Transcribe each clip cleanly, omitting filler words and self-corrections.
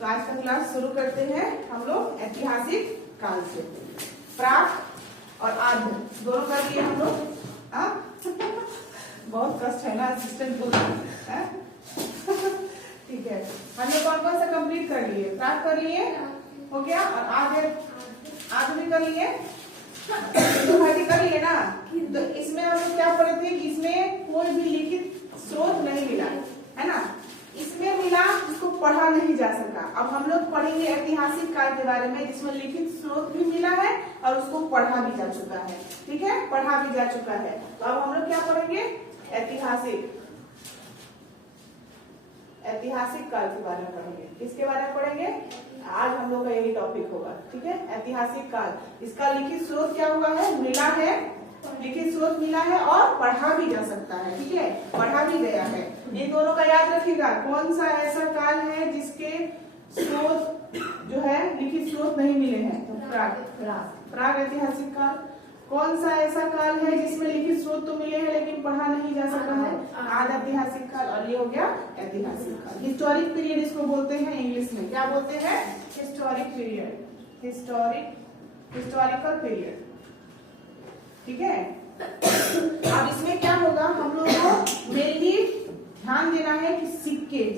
तो आज का क्लास शुरू करते हैं हम लोग ऐतिहासिक काल से। प्राक और आद्य दोनों कर लिए हम लोग। बहुत कष्ट है ना असिस्टेंट को। ठीक है, हमने कौन कौन सा कंप्लीट कर लिए? प्राक कर लिए हो गया, और आद्य आद्य भी कर लिए, तो घटी कर लिए ना। तो इसमें हम लोग क्या पढ़े थे कि इसमें कोई भी लिखित स्रोत नहीं मिला है ना। इसमें मिला जिसको पढ़ा नहीं जा सका। अब हम लोग पढ़ेंगे ऐतिहासिक काल के बारे में जिसमें लिखित स्रोत भी मिला है और उसको पढ़ा भी जा चुका है। ठीक है, पढ़ा भी जा चुका है। तो अब हम लोग क्या पढ़ेंगे? ऐतिहासिक काल के बारे में पढ़ेंगे। किसके बारे में पढ़ेंगे? आज हम लोग का यही टॉपिक होगा। ठीक है, ऐतिहासिक काल। इसका लिखित स्रोत क्या हुआ है? मिला है, लिखित स्रोत मिला है और पढ़ा भी जा सकता है। ठीक है, पढ़ा भी गया है। इन दोनों का याद रखिएगा। कौन सा ऐसा काल है जिसके स्रोत जो है लिखित स्रोत नहीं मिले हैं? तो प्राग ऐतिहासिक काल। कौन सा ऐसा काल है जिसमें लिखित स्रोत तो मिले हैं लेकिन पढ़ा नहीं जा सका है? आद ऐतिहासिक काल। और ये हो गया ऐतिहासिक काल। हिस्टोरिक पीरियड इसको बोलते हैं इंग्लिश में। क्या बोलते हैं? Historic period, historical period. ठीक है, अब इसमें क्या होगा? हम लोग को मेनली ध्यान देना है कि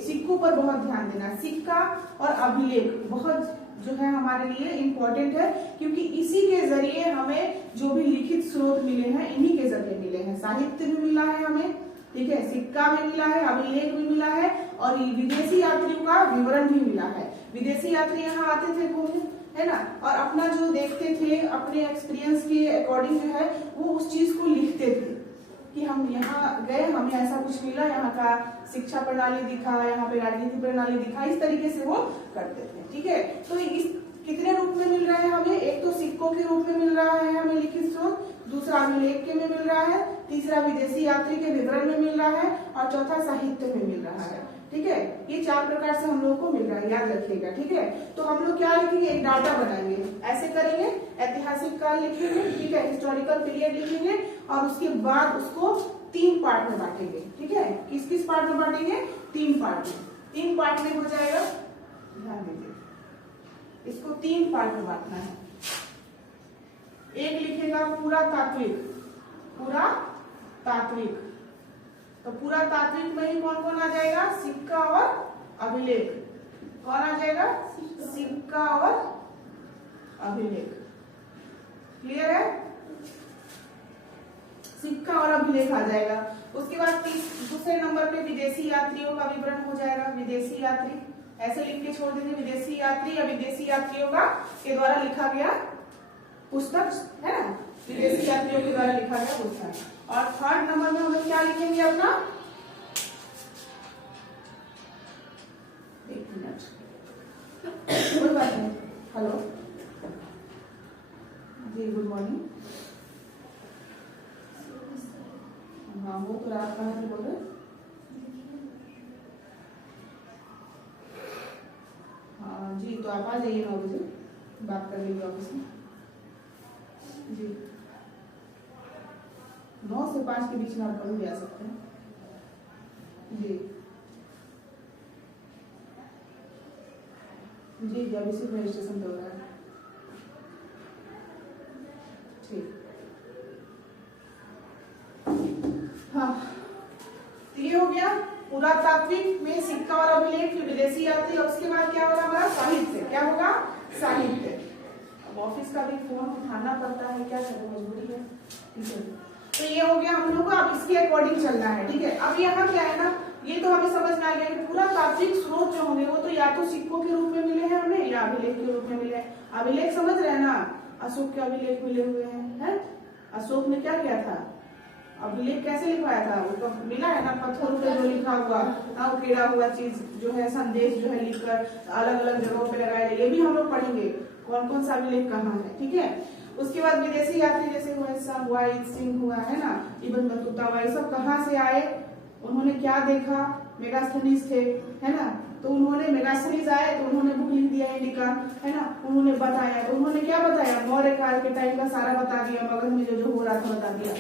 सिक्कों पर बहुत ध्यान देना। सिक्का और अभिलेख बहुत जो है हमारे लिए इम्पोर्टेंट है, क्योंकि इसी के जरिए हमें जो भी लिखित स्रोत मिले हैं इन्हीं के जरिए मिले हैं। साहित्य भी मिला है हमें, ठीक है, सिक्का भी मिला है, अभिलेख भी मिला है, और विदेशी यात्रियों का विवरण भी मिला है। विदेशी यात्री यहाँ आते थे घूमने, है ना, और अपना जो देखते थे अपने एक्सपीरियंस के अकॉर्डिंग जो है वो उस चीज को लिखते थे कि हम यहाँ गए, हमें ऐसा कुछ मिला, यहाँ का शिक्षा प्रणाली दिखा, यहाँ पे राजनीति प्रणाली दिखा, इस तरीके से वो करते थे। ठीक है, तो इस कितने रूप में मिल रहा है हमें? एक तो सिक्कों के रूप में मिल रहा है हमें लिखित स्रोत, दूसरा अभिलेख के में मिल रहा है, तीसरा विदेशी यात्री के विवरण में मिल रहा है, और चौथा साहित्य में मिल रहा है। ठीक है, ये 4 प्रकार से हम लोग को मिल रहा है, याद रखिएगा। ठीक है, तो हम लोग क्या लिखेंगे? एक डाटा बनाएंगे। ऐसे करेंगे, ऐतिहासिक काल लिखेंगे, ठीक है, हिस्टोरिकल पीरियड लिखेंगे, और उसके बाद उसको 3 पार्ट में बांटेंगे। ठीक है, किस किस पार्ट में बांटेंगे? 3 पार्ट में। 3 पार्ट में हो जाएगा, ध्यान दीजिए, इसको 3 पार्ट में बांटना है। एक लिखेगा पुरातात्विक, तो पुरातात्विक में ही कौन कौन आ जाएगा? सिक्का और अभिलेख। कौन आ जाएगा? सिक्का और अभिलेख। क्लियर है? सिक्का और अभिलेख आ जाएगा। उसके बाद दूसरे नंबर पे विदेशी यात्रियों का विवरण हो जाएगा। विदेशी यात्री ऐसे लिख के छोड़ देंगे, विदेशी यात्री या विदेशी यात्रियों का के द्वारा लिखा गया पुस्तक, है ना, विदेशी यात्रियों के द्वारा लिखा गया पुस्तक। और 3rd नंबर में हम लोग क्या लिखेंगे अपना? एक मिनट, कोई बात नहीं। हेलो जी, गुड मॉर्निंग। हाँ, वो तो आप कहाँ से बोल रहे? हाँ जी, तो आप आ जाइए 9 बजे, बात कर लेंगे ऑफिस में जी। 9 से 5 के बीच में आप कभी भी आ सकते हैं जी। जी, अभी सिर्फ रजिस्ट्रेशन हो रहा है। ठीक, हाँ, तो ये हो गया पुरातात्विक में सिक्का और अभिलेख, विदेशी यात्री, और उसके बाद क्या होगा हमारा? साहित्य। क्या होगा? साहित्य। अब ऑफिस का भी फोन उठाना पड़ता है, क्या करें, मजबूरी है। ठीक है, तो ये हो गया हम लोग को। अब इसके अकॉर्डिंग चलना है। ठीक है, अब यहाँ क्या है ना, ये तो हमें समझ में आ गया कि पुरातात्विक स्रोत जो होंगे वो तो या तो सिक्कों के रूप में मिले हैं हमें, या अभिलेख के रूप में मिले हैं। अभिलेख समझ रहे हैं ना, अशोक के अभिलेख मिले हुए हैं। अशोक ने क्या किया था? अभिलेख कैसे लिखवाया था? वो तो मिला है ना, पत्थरों पे जो लिखा हुआ, उकेड़ा हुआ चीज जो है, संदेश जो है लिखकर अलग अलग जगहों पे लगाए। ये भी हम लोग पढ़ेंगे कौन कौन सा अभिलेख कहाँ है। ठीक है, उसके बाद विदेशी यात्री जैसे हुआ, सिंह हुआ, है ना, इब्न बतूता हुआ, ये सब कहाँ से आए, उन्होंने क्या देखा? मेगास्थनीज थे, है ना, तो उन्होंने मेगास्थनीज आए तो उन्होंने बुक लिख दिया इंडिका, है ना, उन्होंने बताया। तो उन्होंने क्या बताया? मौर्य काल के टाइम का सारा बता दिया, मगध में जो हो रहा था बता दिया।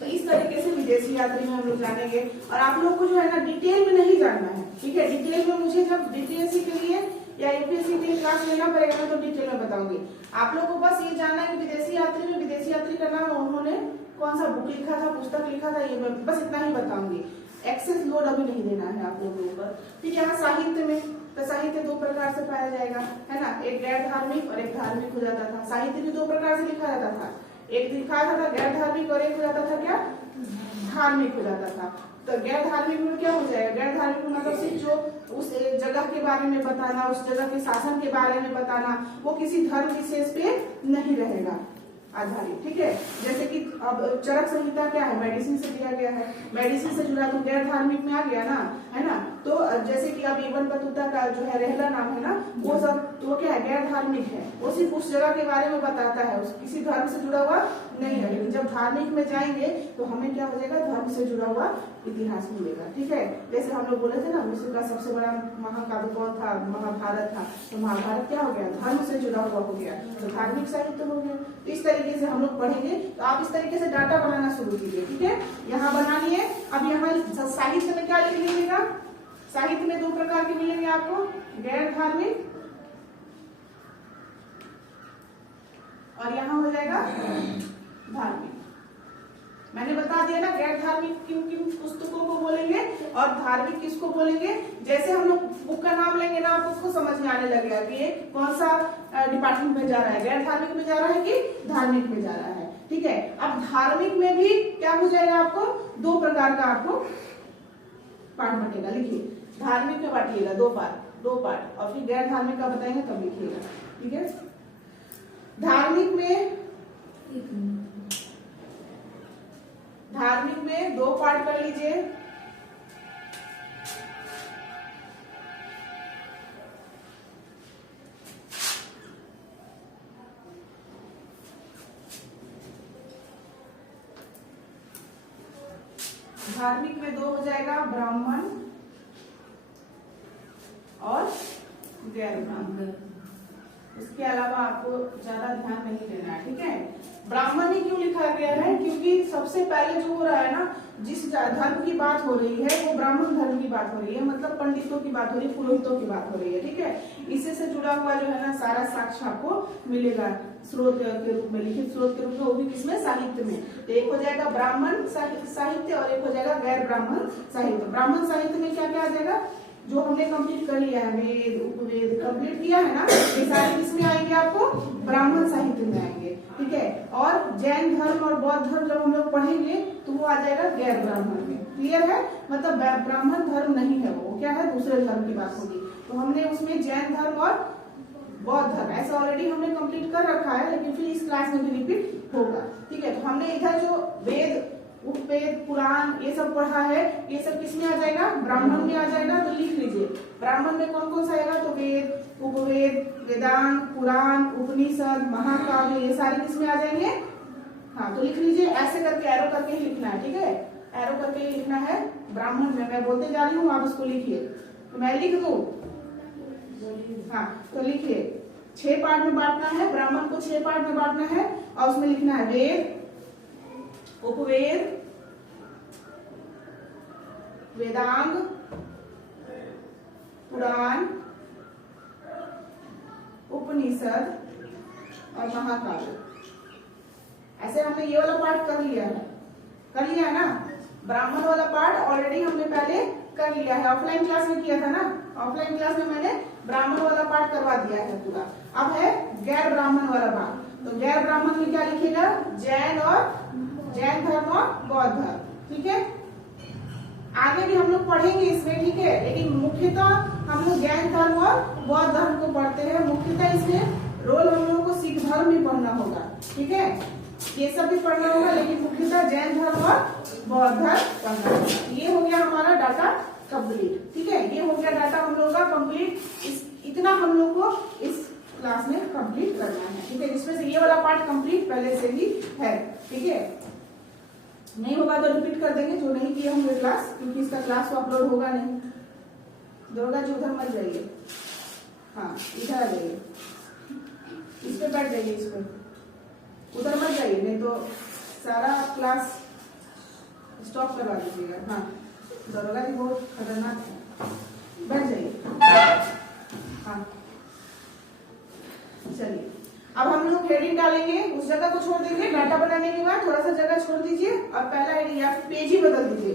तो इस तरीके से विदेशी यात्री में हम लोग जानेंगे। और आप लोग को जो है ना डिटेल में नहीं जानना है, ठीक है। डिटेल में मुझे जब बीपीएससी के लिए या यूपीएससी के लिए क्लास लेना पड़ेगा ना, तो डिटेल में बताऊंगी। आप लोगों को बस ये जानना है कि विदेशी यात्री में विदेशी यात्री का नाम उन्होंने कौन सा बुक लिखा था, पुस्तक लिखा था, ये बस इतना ही बताऊंगी। एक्सेस लोड अभी नहीं देना है आप लोगों को ऊपर। फिर यहाँ साहित्य में, तो साहित्य दो प्रकार से पाया जाएगा, है ना, एक गैर धार्मिक और एक धार्मिक हो जाता था। साहित्य भी दो प्रकार से लिखा जाता था, एक लिखा जाता था गैर धार्मिक और एक हो जाता था क्या, धार्मिक हो जाता था। तो गैर धार्मिक में क्या हो जाएगा, गैर धार्मिक में मतलब सिर्फ जो उस जगह के बारे में बताना, उस जगह के शासन के बारे में बताना, वो किसी धर्म विशेष पे नहीं रहेगा आधारित, ठीक है। जैसे कि अब चरक संहिता क्या है, मेडिसिन से दिया गया है, मेडिसिन से जुड़ा तो गैर धार्मिक में आ गया ना, है ना। तो जैसे कि अब इबन बतूता का जो है रहला नाम है ना, वो सब तो क्या है, गैर धार्मिक है, वो सिर्फ उस जगह के बारे में बताता है, उस किसी धर्म से जुड़ा हुआ नहीं है। लेकिन जब धार्मिक में जाएंगे तो हमें क्या हो जाएगा, धर्म से जुड़ा हुआ इतिहास मिलेगा, ठीक है। जैसे हम लोग बोले थे ना, विश्व का सबसे बड़ा महाकाव्य कौन था, महाभारत था, तो महाभारत क्या हो गया, धर्म से जुड़ा हुआ हो गया, तो धार्मिक साहित्य हो गया। तो इस तरीके से हम लोग पढ़ेंगे, तो आप इस तरीके से डाटा बनाना शुरू कीजिए, ठीक है। यहाँ बना लिए। अब यहाँ साहित्य में क्या लिख लीजिएगा, साहित्य में दो प्रकार के मिलेंगे आपको, गैर धार्मिक और यहाँ हो जाएगा धार्मिक। मैंने बता दिया ना, गैर धार्मिक किन किन पुस्तकों को बोलेंगे और धार्मिक किसको बोलेंगे। जैसे हम लोग बुक का नाम लेंगे ना, आपको उसको समझ में आने लगेगा कि ये कौन सा डिपार्टमेंट में जा रहा है, गैर धार्मिक में जा रहा है कि धार्मिक में जा रहा है, ठीक है। अब धार्मिक में भी क्या हो जाएगा, आपको दो प्रकार का आपको पार्ट बटेगा, लिखिए। धार्मिक में बांटिएगा दो पार्ट और फिर गैर धार्मिक का बताएंगे तब लिखिएगा, ठीक है। धार्मिक में दो पार्ट कर लीजिए। धार्मिक में दो हो जाएगा, ब्राह्मण और गैर ब्राह्मण। इसके अलावा आपको ज्यादा ध्यान नहीं देना है, ठीक है। ब्राह्मण ही क्यों लिखा गया है, क्योंकि सबसे पहले जो हो रहा है ना, जिस धर्म की बात हो रही है वो ब्राह्मण धर्म की बात हो रही है, मतलब पंडितों की बात हो रही है, पुरोहितों की बात हो रही है, ठीक है। इससे से जुड़ा हुआ जो है ना सारा साक्ष्य आपको मिलेगा स्रोत के रूप में, लिखित स्रोत के रूप में, वो भी किसमें, साहित्य में। तो एक हो जाएगा ब्राह्मण साहित्य और एक हो जाएगा गैर ब्राह्मण साहित्य। ब्राह्मण साहित्य में क्या क्या आ जाएगा, जो हमने कंप्लीट कर लिया है, वेद उपवेद कंप्लीट किया है ना, ये सारे किसमें आएंगे, आपको ब्राह्मण साहित्य में आएंगे, ठीक है। और जैन धर्म और बौद्ध धर्म जब हम लोग पढ़ेंगे तो वो आ जाएगा गैर ब्राह्मण में, क्लियर है। मतलब ब्राह्मण धर्म नहीं है, वो क्या है, दूसरे धर्म की बात होगी। तो हमने उसमें जैन धर्म और बौद्ध धर्म ऐसा ऑलरेडी हमने कंप्लीट कर रखा है, लेकिन फिर इस क्लास में भी रिपीट होगा, ठीक है। तो हमने इधर जो वेद उपवेद पुराण ये सब पढ़ा है, ये सब किसमें आ जाएगा, ब्राह्मण में आ जाएगा। तो लिख लीजिए ब्राह्मण में कौन कौन सा आएगा, तो वेद उपवेद वेदांत पुराण उपनिषद महाकाव्य ये सारे किसमें आ जाएंगे। हाँ, तो लिख लीजिए, ऐसे करके एरो करके ही लिखना है, ठीक है, एरो करके ही लिखना है। ब्राह्मण में मैं बोलते जा रही हूँ, आप उसको लिखिए, तो मैं लिख दूं। हाँ, तो लिखिए 6 पार्ट में बांटना है, ब्राह्मण को 6 पार्ट में बांटना है और उसमें लिखना है वेद उपवेद वेदांग पुराण उपनिषद और महाकाव्य। ऐसे हमने ये वाला पार्ट कर लिया है ना। ब्राह्मण वाला पार्ट ऑलरेडी हमने पहले कर लिया है, ऑफलाइन क्लास में किया था ना, ऑफलाइन क्लास में मैंने ब्राह्मण वाला पार्ट करवा दिया है पूरा। अब है गैर ब्राह्मण वाला पार्ट। तो गैर ब्राह्मण में क्या लिखेगा, जैन धर्म और बौद्ध धर्म, ठीक है। आगे भी हम लोग पढ़ेंगे इसमें, ठीक है, लेकिन मुख्यतः हम लोग जैन धर्म और बौद्ध धर्म को पढ़ते हैं। मुख्यतः इसमें रोल हम लोगों को सिख धर्म भी पढ़ना होगा, ठीक है, ये सब भी पढ़ना होगा, लेकिन मुख्यतः जैन धर्म और बौद्ध धर्म पढ़ना होगा। ये हो गया हमारा डाटा कंप्लीट, ठीक है, ये हो गया डाटा हम लोगों का कंप्लीट। इतना हम लोग को इस क्लास में कंप्लीट करना है, ठीक है, जिसमें से ये वाला पार्ट कंप्लीट पहले से ही है, ठीक है। नहीं होगा तो रिपीट कर देंगे, जो नहीं किए होंगे क्लास, क्योंकि इसका क्लास तो अपलोड होगा नहीं। दुर्गा जी उधर मत जाइए, हाँ इधर आ जाइए, इस पे बैठ जाइए, इस पे उधर मत जाइए, नहीं तो सारा क्लास स्टॉप करवा दीजिएगा। हाँ, दुर्गा जी बहुत खतरनाक है, बैठ जाइए। हाँ चलिए अब हम लोग हेडिंग डालेंगे, उस जगह को छोड़ देंगे, डाटा बनाने के बाद थोड़ा सा जगह छोड़ दीजिए और पहला हेडिंग या फिर पेज ही बदल दीजिए,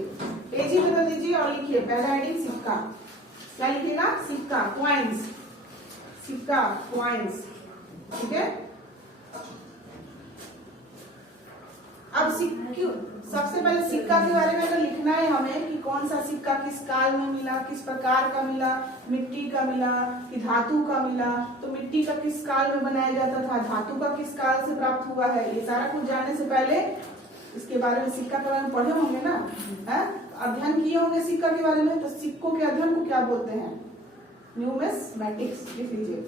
पेज ही बदल दीजिए और लिखिए पहला हेडिंग सिक्का। क्या लिखिएगा? सिक्का, कॉइन्स, सिक्का, कॉइन्स। ठीक है, अब सबसे पहले सिक्का के बारे में अगर लिखना है हमें कि कौन सा सिक्का किस काल में मिला, किस प्रकार का मिला, मिट्टी का मिला कि धातु का मिला, तो मिट्टी का किस काल में बनाया जाता था, धातु का किस काल से प्राप्त हुआ है, ये सारा कुछ जानने से पहले इसके बारे में, सिक्का के बारे में पढ़े होंगे ना, है अध्ययन किए होंगे सिक्का के बारे में। तो सिक्कों के अध्ययन को क्या बोलते हैं? न्यूमिस्मैटिक्स। लिख लीजिए,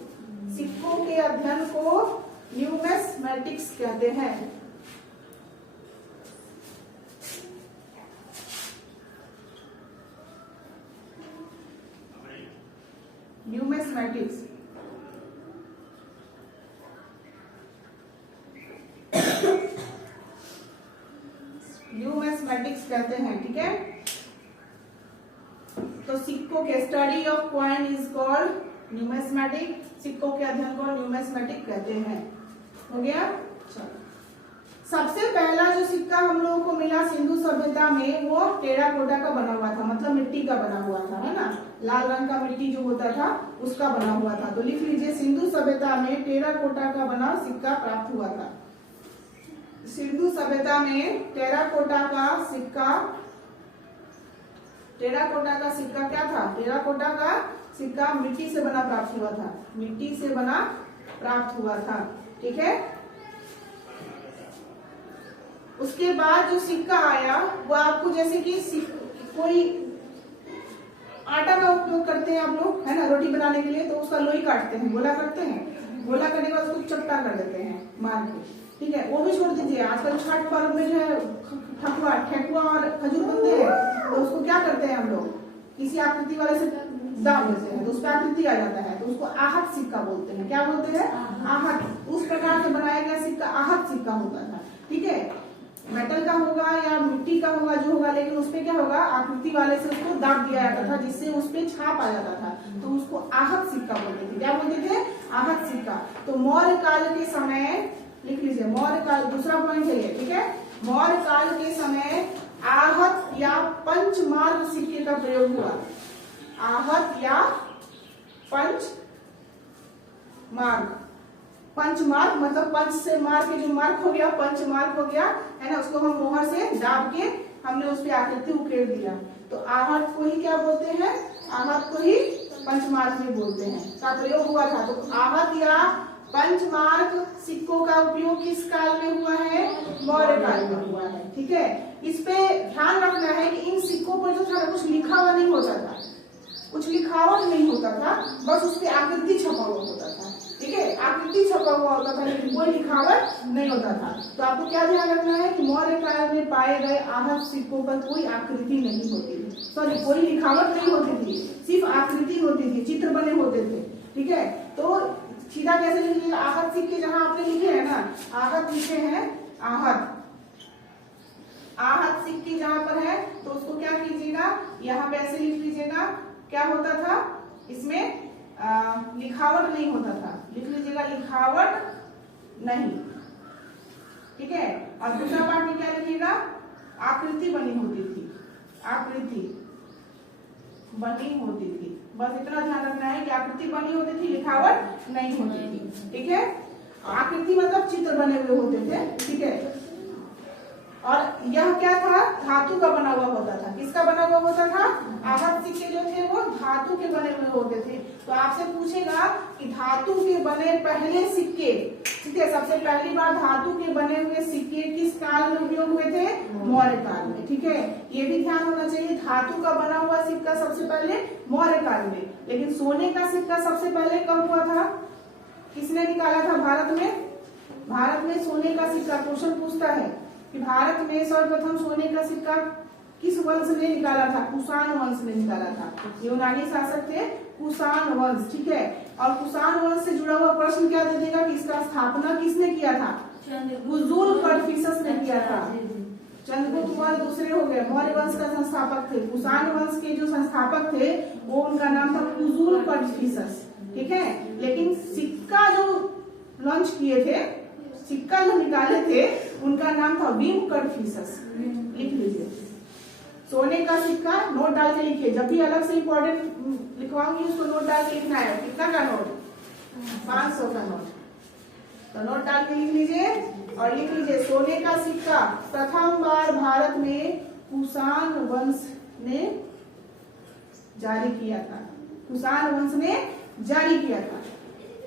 सिक्कों के अध्ययन को न्यूमिस्मैटिक्स कहते हैं। न्यूमिस्मैटिक्स। न्यूमिस्मैटिक्स कहते हैं। ठीक है, तो सिक्कों के study of coin is called numismatic, सिक्कों के अध्ययन को न्यूमिस्मैटिक कहते हैं। हो गया? चलो, सबसे पहला जो सिक्का हम लोगों को मिला सिंधु सभ्यता में वो टेराकोटा का बना हुआ था, मतलब मिट्टी का बना हुआ था, है ना, लाल रंग का मिट्टी जो होता था उसका बना हुआ था। तो लिख लीजिए सिंधु सभ्यता में टेराकोटा का बना सिक्का प्राप्त हुआ था। सिंधु सभ्यता में टेराकोटा का सिक्का, टेराकोटा का सिक्का क्या था? टेराकोटा का सिक्का मिट्टी से बना प्राप्त हुआ था, मिट्टी से बना प्राप्त हुआ था। ठीक है, उसके बाद जो सिक्का आया वो आपको जैसे कि कोई आटा का उपयोग करते हैं आप लोग, है ना, रोटी बनाने के लिए, तो उसका लोई काटते हैं, गोला करते हैं, गोला करने के बाद उसको चपटा कर देते हैं मार के। ठीक है, वो भी छोड़ दीजिए। आजकल छठ पर्व में जो है ठकुआ, ठेकुआ और खजूर बनते हैं, तो उसको क्या करते हैं हम लोग, किसी आकृति वाले से दाब देते हैं तो उस पर आकृति आ जाता है, तो उसको आहत सिक्का बोलते हैं। क्या बोलते हैं? आहत। उस प्रकार से बनाया गया सिक्का आहत सिक्का होता था। ठीक है, मेटल का होगा या मिट्टी का होगा जो होगा, लेकिन उसपे क्या होगा, आकृति वाले से उसको दाब दिया जाता था जिससे उसपे छाप आ जाता था, तो उसको आहत सिक्का बोलते थे। क्या बोलते थे? आहत सिक्का। तो मौर्य काल के समय, लिख लीजिए मौर्य काल, दूसरा पॉइंट है ये। ठीक है, मौर्य काल के समय आहत या पंचमार्ग सिक्के का प्रयोग हुआ। आहत या पंच मार्ग, पंच मार्क मतलब पंच से मार के जो मार्क हो गया, पंच मार्क हो गया, है ना, उसको हम मोहर से दाब के हमने उस पर आकृति उकेर दिया, तो आहत को ही क्या बोलते हैं? आहत को ही पंचमार्क में बोलते हैं का प्रयोग हुआ था। तो आहत या पंचमार्क सिक्कों का उपयोग किस काल में हुआ है? मौर्य काल में हुआ है। ठीक है, इस पे ध्यान रखना है कि इन सिक्कों पर जो था कुछ लिखा हुआ नहीं होता था, कुछ लिखावट नहीं होता था, बस उस पर आकृति छपा हुआ होता था। ठीक है, आकृति छपा हुआ होता था लेकिन कोई लिखावट नहीं होता था। तो आपको क्या ध्यान रखना है कि मौर्य काल में पाए गए आहत सिक्कों पर कोई आकृति नहीं होती थी, सॉरी कोई लिखावट नहीं होती थी, सिर्फ आकृति होती थी, चित्र बने होते थे। ठीक है, तो सीधा कैसे लिखिएगा? आहत सिक्के जहां आपने लिखे हैं ना, आहत लिखे हैं, आहत, आहत सिक्के जहां पर है तो उसको क्या कीजिएगा, यहाँ पे ऐसे लिख लीजिएगा। क्या होता था इसमें? लिखावट नहीं होता था, लिख लीजिएगा लिखावट नहीं। ठीक है, और दूसरा पार्ट में क्या लिखिएगा? आकृति बनी होती थी, आकृति बनी होती थी। बस इतना ध्यान रखना है कि आकृति बनी होती थी, लिखावट नहीं होती थी। ठीक है, आकृति मतलब चित्र बने हुए होते थे। ठीक है, और यह क्या था? धातु का बना हुआ होता था। किसका बना हुआ होता था? आहत सिक्के जो थे वो धातु के बने हुए होते थे। तो आपसे पूछेगा कि धातु के बने पहले सिक्के, ठीक है, सबसे पहली बार धातु के बने हुए सिक्के किस काल में उपयोग हुए थे? मौर्य काल में। ठीक है, ये भी ध्यान होना चाहिए, धातु का बना हुआ सिक्का सबसे पहले मौर्य काल में, लेकिन सोने का सिक्का सबसे पहले कब हुआ था? किसने निकाला था भारत में? भारत में सोने का सिक्का, क्वेश्चन पूछता है कि भारत में सर्वप्रथम सोने का सिक्का किस वंश ने निकाला था? कुषाण वंश ने निकाला था। यूनानी शासक थे कुषाण वंश। ठीक है, और कुषाण वंश से जुड़ा हुआ प्रश्न क्या दे देगा कि इसका स्थापना किसने किया था? गुजुल कड़फिसस ने किया था। चंद्रगुप्त मौर्य दूसरे हो गए, मौर्य वंश का संस्थापक थे। कुषाण वंश के जो संस्थापक थे वो उनका नाम था कुजुल कड़फिसस। ठीक है, लेकिन सिक्का जो पंच किए थे, सिक्का जो निकाले थे, उनका नाम था विम कडफिसस। लिख लीजिए, सोने का सिक्का, नोट डाल के लिखिए, जब भी अलग से इंपॉर्टेंट लिखवाऊंगी उसको नोट डाल के लिखना है। कितना का नोट? 500 का नोट। तो नोट डाल के लिख लीजिए और लिख लीजिए, सोने का सिक्का प्रथम बार भारत में कुषाण वंश ने जारी किया था। कुषाण वंश ने जारी किया था।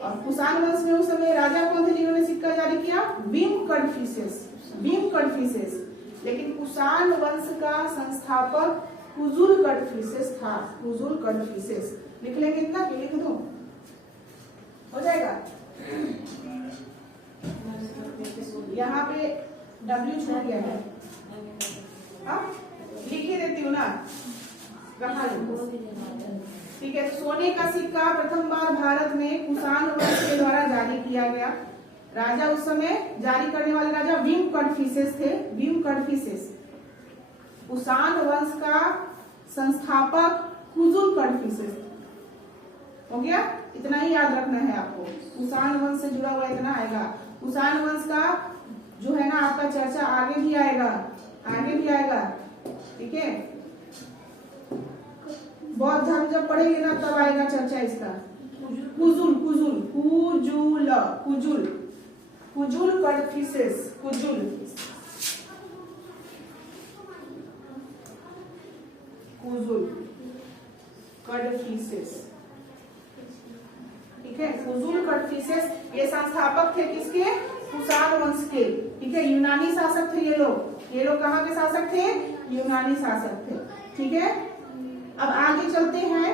और कुषाण वंश में उस समय राजा कौन थे जिन्होंने सिक्का जारी किया? विम कडफिसेस। विम कडफिसेस। लेकिन कुषाण वंश का संस्थापक कुजुल कडफिसेस था। कुजुल कडफिसेस लिख लेंगे, इतना कि लिख दो, हो जाएगा। यहाँ पे W छूट गया है, लिख ही देती हूँ ना, कहाँ लिखो? ठीक है, तो सोने का सिक्का प्रथम बार भारत में कुषाण वंश के द्वारा जारी किया गया। राजा उस समय जारी करने वाले राजा विम कडफिसेस थे। विम कडफिसेस। कुषाण वंश का संस्थापक कुजुल कडफिसेस। हो गया, इतना ही याद रखना है आपको। कुषाण वंश से जुड़ा हुआ इतना आएगा। कुषाण वंश का जो है ना आपका चर्चा आगे भी आएगा, आगे भी आएगा, ठीक है। बौद्ध धर्म जब पढ़ेंगे ना तब आएगा चर्चा इसका। कुजुल, कुजुल, कुजुल, कुजुल, कुजुल कडफिसेस, कुजुल, कुजुल कडफिसेस, ठीक है। कुजुल कडफिसेस ये संस्थापक थे किसके? कुषाण वंश के, ठीक है। यूनानी शासक थे ये लोग। ये लोग कहाँ के शासक थे? यूनानी शासक थे, ठीक है। अब आगे चलते हैं।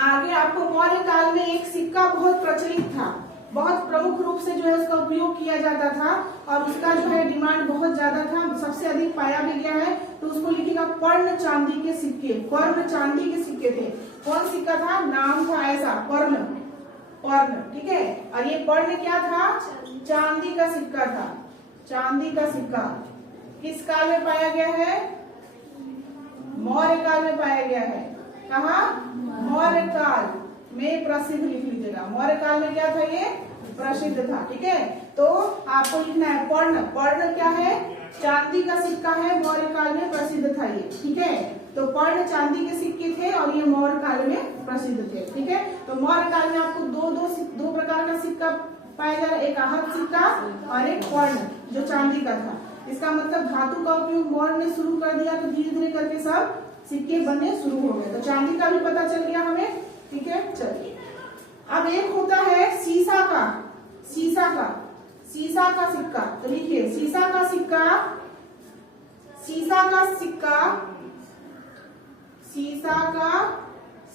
आगे आपको मौर्य काल में एक सिक्का बहुत प्रचलित था, बहुत प्रमुख रूप से जो है उसका उपयोग किया जाता था और उसका जो है डिमांड बहुत ज्यादा था, सबसे अधिक पाया भी गया है। तो उसको लिखिएगा पर्ण चांदी के सिक्के। पर्ण चांदी के सिक्के थे। कौन सिक्का था? नाम था ऐसा, पर्ण, पर्ण, ठीक है। और ये पर्ण क्या था? चांदी का सिक्का था। चांदी का सिक्का किस काल में पाया गया है? मौर्य काल में पाया गया है। कहा? मौर्य काल में प्रसिद्ध, लिख लीजिएगा। मौर्य काल में क्या था? ये प्रसिद्ध था, ठीक है। तो आपको लिखना है पर्ण। पर्ण क्या है? चांदी का सिक्का है, मौर्य काल में प्रसिद्ध था ये, ठीक है। तो पर्ण चांदी के सिक्के थे और ये मौर्य काल में प्रसिद्ध थे, ठीक है। तो मौर्य काल में आपको दो प्रकार का सिक्का पाया जा रहा है, एक आहत सिक्का और एक पर्ण जो चांदी का था। इसका मतलब धातु का उपयोग मौर्य ने शुरू कर दिया तो धीरे धीरे करके सब सिक्के बनने शुरू हो गए। तो चांदी का भी पता चल गया हमें, ठीक है। चलिए, अब एक होता है शीशा का, शीशा का, शीशा का सिक्का। तो लिखिए, शीशा का सिक्का, शीशा का सिक्का, शीशा का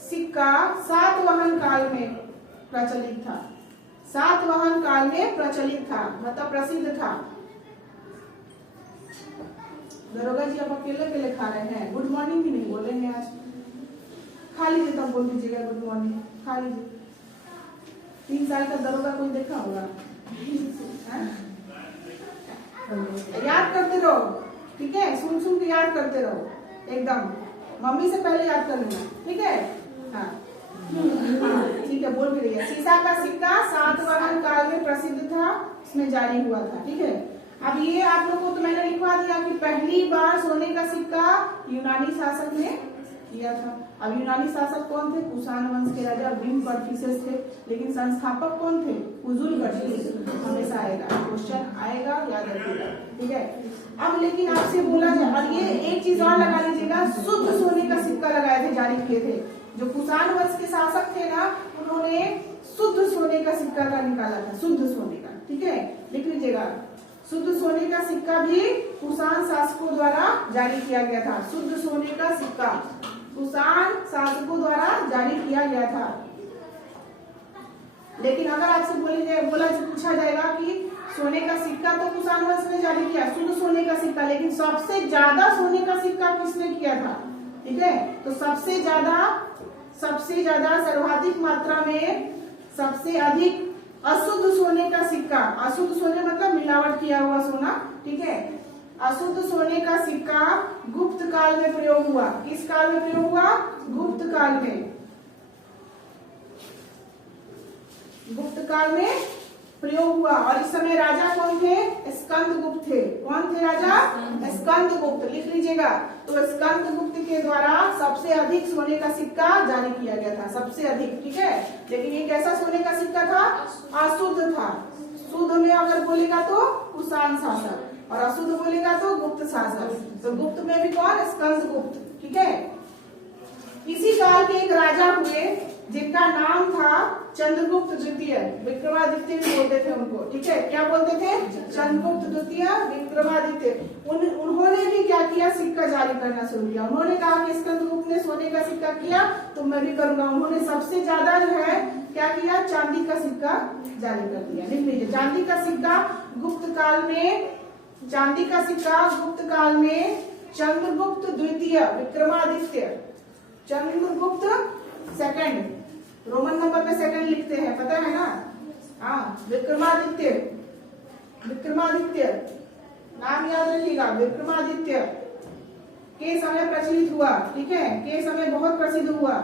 सिक्का सातवाहन काल में प्रचलित था। सातवाहन काल में प्रचलित था, मतलब प्रसिद्ध था। दरोगा जी आप अकेले अकेले खा रहे हैं, गुड मॉर्निंग भी नहीं बोल रहे हैं आज। खा लीजिए, तब बोल दीजिएगा गुड मॉर्निंग, खा लीजिए। 3 साल का दरोगा कोई देखा होगा? याद करते रहो, ठीक है। सुन सुन के याद करते रहो एकदम। मम्मी से पहले याद कर लेना, ठीक है। हाँ ठीक है, बोल भी रही है। शीशा का सिक्का सातवाहन काल में प्रसिद्ध था, इसमें जारी हुआ था, ठीक है। अब ये आप लोगों को तो मैंने लिखवा दिया कि पहली बार सोने का सिक्का यूनानी शासक ने किया था। अब यूनानी शासक कौन थे? कुषाण वंश के राजा विम कडफिसेस थे। लेकिन संस्थापक कौन थे? कुजुल कडफिसेस। हमेशा आएगा, क्वेश्चन आएगा, याद रखिएगा, ठीक है। अब लेकिन आपसे बोला जाए, और ये एक चीज और लगा लीजिएगा, शुद्ध सोने का सिक्का लगाए थे, जारी किए थे। जो कुषाण वंश के शासक थे ना, उन्होंने शुद्ध सोने का सिक्का का निकाला था, शुद्ध सोने का, ठीक है। लिख लीजिएगा, शुद्ध सोने का सिक्का भी कुषाण शासकों द्वारा जारी किया गया था। शुद्ध सोने का सिक्का कुषाण शासकों द्वारा जारी किया गया था। लेकिन अगर आपसे पूछा जाएगा कि सोने का सिक्का तो कुषाण वंश ने जारी किया, शुद्ध सोने का सिक्का, लेकिन सबसे ज्यादा सोने का सिक्का किसने किया था? ठीक है, तो सबसे ज्यादा सर्वाधिक मात्रा में सबसे अधिक अशुद्ध सोने का सिक्का, अशुद्ध सोने मतलब मिलावट किया हुआ सोना, ठीक है। अशुद्ध सोने का सिक्का गुप्त काल में प्रयोग हुआ। किस काल में प्रयोग हुआ? गुप्त काल में। गुप्त काल में प्रयोग हुआ। और इस समय राजा कौन थे? स्कंदगुप्त थे। कौन थे राजा? स्कंदगुप्त। लिख लीजिएगा। तो स्कंदगुप्त के द्वारा सबसे अधिक सोने का सिक्का जारी किया गया था, सबसे अधिक। ठीक है, लेकिन ये कैसा सोने का सिक्का था? अशुद्ध था। शुद्ध में अगर बोलेगा तो कुषाण शासक, और अशुद्ध बोलेगा तो गुप्त शासक। तो गुप्त में भी कौन? स्कंदगुप्त। ठीक है, इसी काल के एक राजा हुए जिनका नाम था चंद्रगुप्त द्वितीय। विक्रमादित्य भी बोलते थे उनको। ठीक है, क्या बोलते थे? चंद्रगुप्त द्वितीय, विक्रमादित्य। उन्होंने भी क्या किया? सिक्का जारी करना शुरू किया। उन्होंने कहा कि स्कंदगुप्त ने सोने का सिक्का किया तो मैं भी करूंगा। उन्होंने सबसे ज्यादा जो है क्या किया? चांदी का सिक्का जारी कर दिया। लिख लीजिए, चांदी का सिक्का गुप्त काल में, चांदी का सिक्का गुप्त काल में चंद्रगुप्त द्वितीय, Vikramaditya, Chandragupta second, Roman number में सेकंड लिखते हैं, पता है ना? हाँ, विक्रमादित्य, विक्रमादित्य नाम याद रखिएगा। विक्रमादित्य के समय प्रचलित हुआ। ठीक है, के समय बहुत प्रसिद्ध हुआ।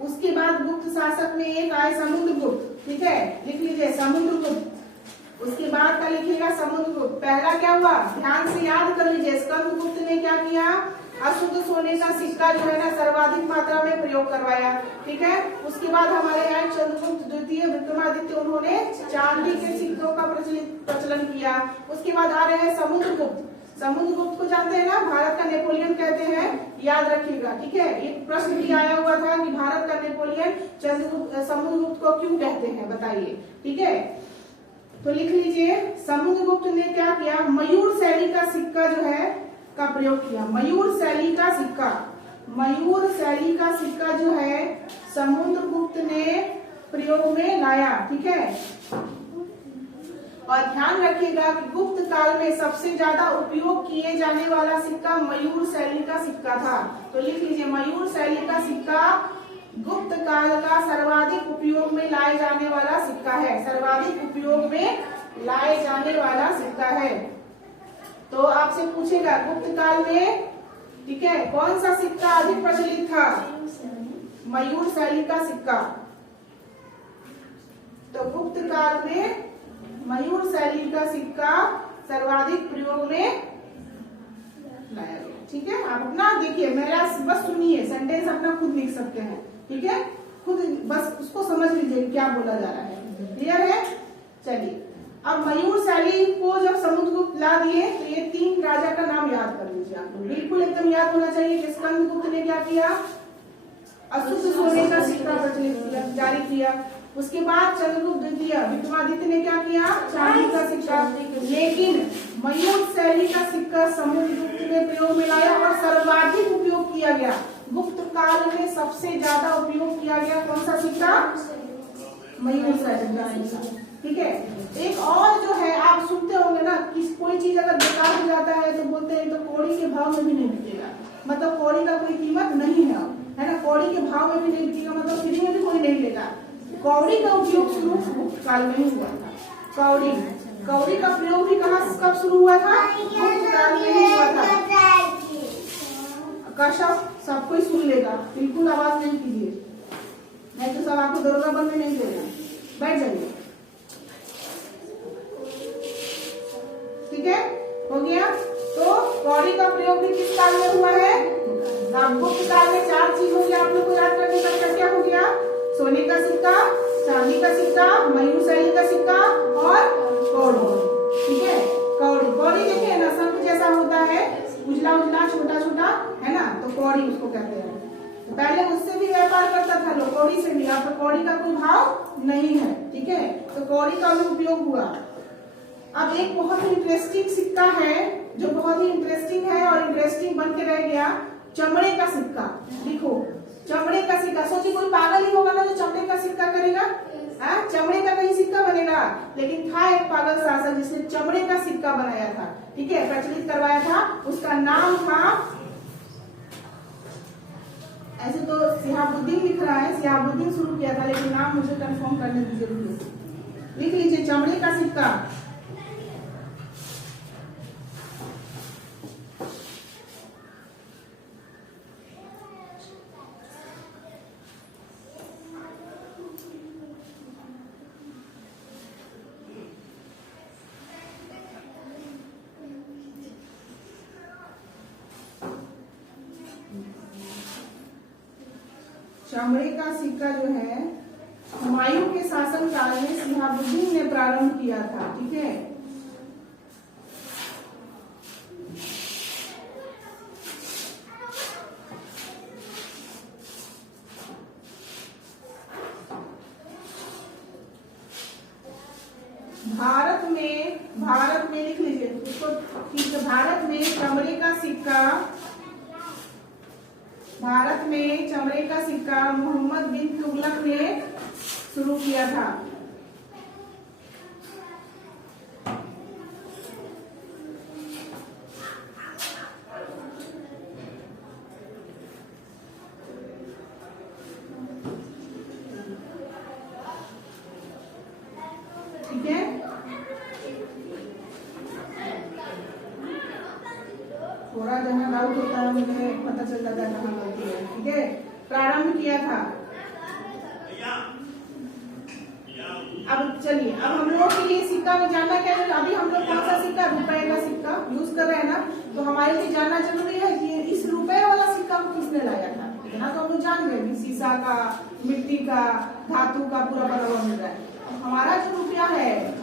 उसके बाद गुप्त शासक में एक आए समुद्रगुप्त। ठीक है, लिख लीजिए समुद्रगुप्त। उसके बाद का लिखिएगा समुद्रगुप्त। पहला क्या हुआ? ध्यान से याद कर लीजिए। स्कंदगुप्त ने क्या किया? अशुद्ध सोने का सिक्का जो है ना सर्वाधिक मात्रा में प्रयोग करवाया। ठीक है, उसके बाद हमारे यहाँ चंद्रगुप्त द्वितीय, विक्रमादित्य, उन्होंने चांदी के सिक्कों का प्रचलन किया। उसके बाद आ रहे हैं समुद्रगुप्त। समुद्रगुप्त को जानते हैं ना, भारत का नेपोलियन कहते हैं, याद रखिएगा। ठीक है, एक प्रश्न भी आया हुआ था कि भारत का नेपोलियन समुद्रगुप्त को क्यों कहते हैं, बताइए। ठीक है, तो लिख लीजिए, समुद्रगुप्त ने क्या किया? मयूर शैली का सिक्का जो है का प्रयोग किया। मयूर शैली का सिक्का, मयूर शैली का सिक्का जो है समुद्रगुप्त ने प्रयोग में लाया। ठीक है, और ध्यान रखिएगा कि गुप्त काल में सबसे ज्यादा उपयोग किए जाने वाला सिक्का मयूर शैली का सिक्का था। तो लिख लीजिए, मयूर शैली का सिक्का गुप्त काल का सर्वाधिक उपयोग में लाए जाने वाला सिक्का है। सर्वाधिक उपयोग में लाए जाने वाला सिक्का है। तो आपसे पूछेगा गुप्त काल में, ठीक है, कौन सा सिक्का अधिक प्रचलित था? मयूर शैली का सिक्का। तो गुप्त काल में मयूर शैली का सिक्का सर्वाधिक प्रयोग में लाया गया। ठीक है, आप अपना देखिए, मेरा बस सुनिए, सेंटेंस अपना खुद लिख सकते हैं। ठीक है, खुद बस उसको समझ लीजिए क्या बोला जा रहा है। क्लियर है? चलिए, अब मयूर शैली को जब समुद्रगुप्त ला दिए तो ये तीन राजा का नाम याद कर लीजिए आप लोग, बिल्कुल एकदम याद होना चाहिए कि स्कंदगुप्त ने क्या किया? अशुद्ध सोने का सिक्का प्रचलित किया, जारी किया। उसके बाद चंद्रगुप्त द्वितीय, विक्रमादित्य ने क्या किया? चांदी का सिक्का। लेकिन मयूर शैली का सिक्का समुद्रगुप्त ने प्रयोग में लाया और सर्वाधिक उपयोग किया गया। गुप्त काल में सबसे ज्यादा उपयोग किया गया कौन सा सिक्का? मयूर शैली का सिक्का। ठीक है, एक और जो है आप सुनते होंगे ना कि कोई चीज अगर बेकार हो जाता है तो बोलते हैं तो कौड़ी के भाव में भी नहीं बिकेगा, मतलब कौड़ी का कोई कीमत नहीं है ना, कौड़ी के भाव में भी नहीं बिकेगा, मतलब फ्री में भी कोई नहीं लेगा। कौड़ी का उपयोग शुरू गुप्त काल में ही हुआ था। कौड़ी, कौड़ी का प्रयोग भी कब शुरू हुआ था? गुप्त काल में ही हुआ था। कश्यप सबको सुन लेगा, बिल्कुल आवाज नहीं कीजिए, नहीं तो सब आपको दरोगा बनने नहीं देगा। बैठ जाइए। ठीक है, हो गया। तो कौड़ी का प्रयोग भी किस काल में हुआ है? गुप्त काल में। चार चीज हो गया आप लोग को याद करने का। क्या हो गया? सोने का सिक्का, चांदी का सिक्का, मयूर शैली का सिक्का और कौड़ी। ठीक है, कौड़ी, कौड़ी देखिए ना शंख जैसा होता है, उजला उजला छोटा छोटा है ना, तो कौड़ी उसको कहते हैं। तो पहले उससे भी व्यापार करता था लोग, कौड़ी से भी। अब तो कौड़ी का कोई भाव नहीं है। ठीक है, तो कौड़ी का उपयोग हुआ। अब एक बहुत ही इंटरेस्टिंग सिक्का है जो बहुत ही इंटरेस्टिंग है और इंटरेस्टिंग बन के रह गया, चमड़े का सिक्का। लिखो, चमड़े का सिक्का। सोचिए कोई पागल ही होगा ना जो चमड़े का सिक्का करेगा, चमड़े का कहीं सिक्का बनेगा। लेकिन था एक पागल शासक जिसने चमड़े का सिक्का बनाया था। ठीक है, प्रचलित करवाया था। उसका नाम था, ऐसे तो सिहाबुद्दीन लिख रहा है, सिहाबुद्दीन शुरू किया था, लेकिन नाम मुझे कंफर्म करने की जरूरत है। लिख लीजिए, चमड़े का सिक्का। चमड़े का सिक्का जो है हुमायूं के शासन काल में शिहाबुद्दीन ने प्रारंभ किया था। ठीक है, भारत में लिख लीजिए उसको ठीक है। भारत में चमड़े का सिक्का मोहम्मद बिन तुगलक ने शुरू किया था। ठीक है, थोड़ा जहाँ डाउट होता है मुझे पता चल जाता है कहाँ गलती है। ठीक है, प्रारंभ किया था। अब चलिए, अब हम लोग के लिए सिक्का में जानना क्या है। अभी हम लोग कौन सा सिक्का, रुपए का सिक्का यूज कर रहे हैं ना, तो हमारे लिए जानना जरूरी है कि इस रुपए वाला सिक्का को किसने लाया था। इतना तो हम लोग जान गए कि शीशा का, मिट्टी का, धातु का पूरा बराबर मिल रहा है। हमारा जो रुपया है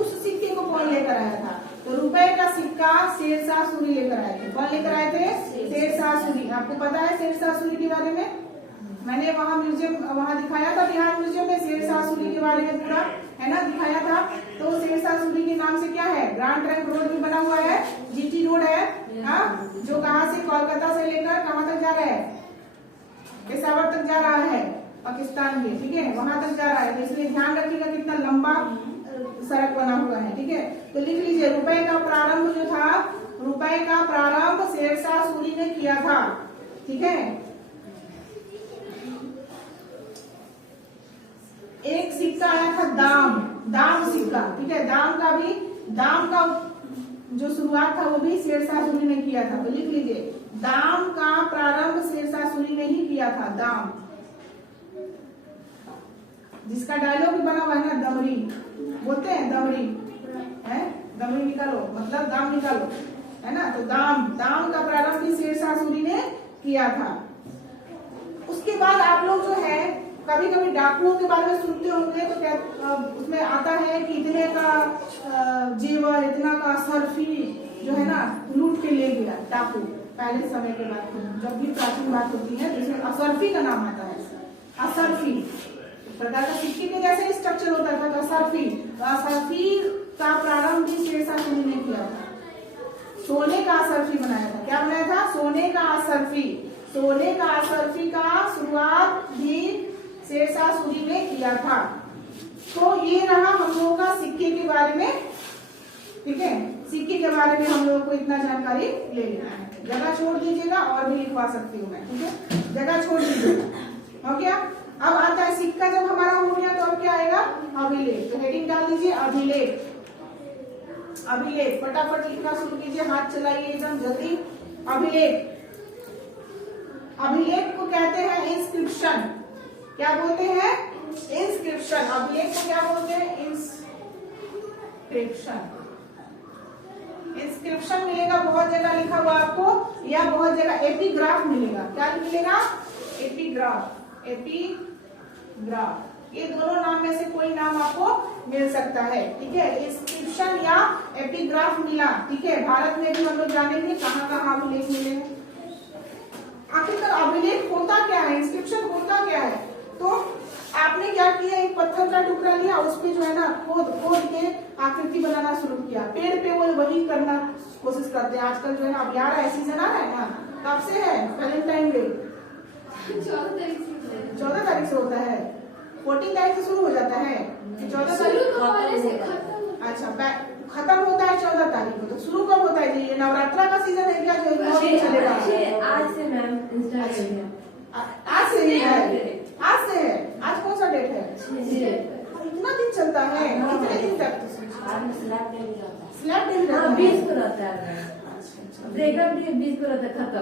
उस सिक्के को कौन लेकर आया था। तो रुपए का सिक्का शेरशाह सूरी लेकर आए थे। कौन लेकर आए थे? शेरशाह सूरी। आपको पता है शेरशाह सूरी के बारे में? मैंने वहाँ म्यूजियम वहाँ दिखाया था, बिहार म्यूजियम में शेरशाह सूरी के बारे में पूरा है ना दिखाया था। तो शेरशाह सूरी के नाम से क्या है, ग्रांड ट्रंक रोड भी बना हुआ है, जीटी रोड है हाँ, जो कहाँ से कोलकाता से लेकर कहाँ तक जा रहा है, पेशावर तक जा रहा है पाकिस्तान के। ठीक है, वहां तक जा रहा है, तो इसलिए ध्यान रखिएगा कितना लंबा सड़क बना हुआ है। ठीक है, तो लिख लीजिए रुपए का प्रारंभ जो था, रुपए का प्रारंभ शेरशाह सूरी ने किया था। ठीक है, एक सिक्का आया था दाम सिक्का। ठीक है, दाम का जो शुरुआत था वो भी शेरशाह सूरी ने किया था। तो लिख लीजिए दाम का प्रारंभ शेरशाह सूरी ने ही किया था। दाम, जिसका डायलॉग भी बना हुआ है ना, दमरी बोलते हैं, दमरी है, दमरी निकालो मतलब दाम निकालो है ना। तो दाम का प्रारंभ भी शेरशाह सूरी ने किया था। उसके बाद आप लोग जो है कभी कभी डाकुओं के बारे में सुनते होंगे, तो क्या उसमें आता है कि इतने का जेवर, इतना का असरफी जो है ना लूट के ले गया डाकू। पहले समय के बाद जब भी प्राचीन बात होती है तो इसमें असरफी का नाम आता है। असरफी प्रकार का सिक्के के जैसे स्ट्रक्चर होता था, तो असरफी का प्रारंभ भी शेरशाह सूरी ने किया था। सोने का असरफी बनाया था। क्या बनाया था? सोने का असरफी। सोने का असरफी का शुरुआत भी शेरशाह सूरी ने किया था। तो ये रहा हम लोगों का सिक्के के बारे में। ठीक है, सिक्के के बारे में हम लोगों को इतना जानकारी ले लेना है। जगह छोड़ दीजिएगा, और भी लिखवा सकती हूँ मैं। ठीक है, जगह छोड़ दीजिएगा। हो गया। अब आता है सिक्का जब हमारा हो गया तो अब क्या आएगा? अभिलेख। तो हेडिंग डाल दीजिए अभिलेख। अभिलेख फटाफट लिखना शुरू कीजिए, हाथ चलाइए एकदम जल्दी। अभिलेख, अभिलेख को कहते हैं इंस्क्रिप्शन। क्या बोलते हैं? इंस्क्रिप्शन। अभिलेख को क्या बोलते हैं? इंस्क्रिप्शन। इंस्क्रिप्शन मिलेगा बहुत जगह लिखा हुआ आपको, या बहुत जगह एपिग्राफ मिलेगा। क्या मिलेगा? एपिग्राफ। एपिग्राफ, ये दोनों नाम में से कोई नाम आपको मिल सकता है। ठीक है, इंस्क्रिप्शन या एपिग्राफ मिला। ठीक है, भारत में भी हम लोग जानेंगे कहाँ कहाँ अभिलेख मिले। आखिरकार अभिलेख होता क्या है, इंस्क्रिप्शन होता क्या है? तो आपने क्या किया, एक पत्थर का टुकड़ा लिया, उस पे जो है ना खोद के आकृति बनाना शुरू किया। पेड़ पे वो वही करना कोशिश करते हैं आजकल जो है ना। अब यार है सीजन आ रहा है ना, कब से है? वैलेंटाइन डे 14 तारीख से होता है। 14 तारीख से शुरू हो जाता है। 14 तारीख अच्छा खत्म होता है 14 तारीख को। तो शुरू कब होता है? ये नवरात्रा का सीजन है क्या, जो चलेगा? आज से मैम, आज से ही है। आज से है। आज कौन सा डेट है? इतना दिन चलता है? कितने दिन तक? स्लैब डे 20 को रहता है। ब्रेकअप डे 20 को रहता है, खत्म।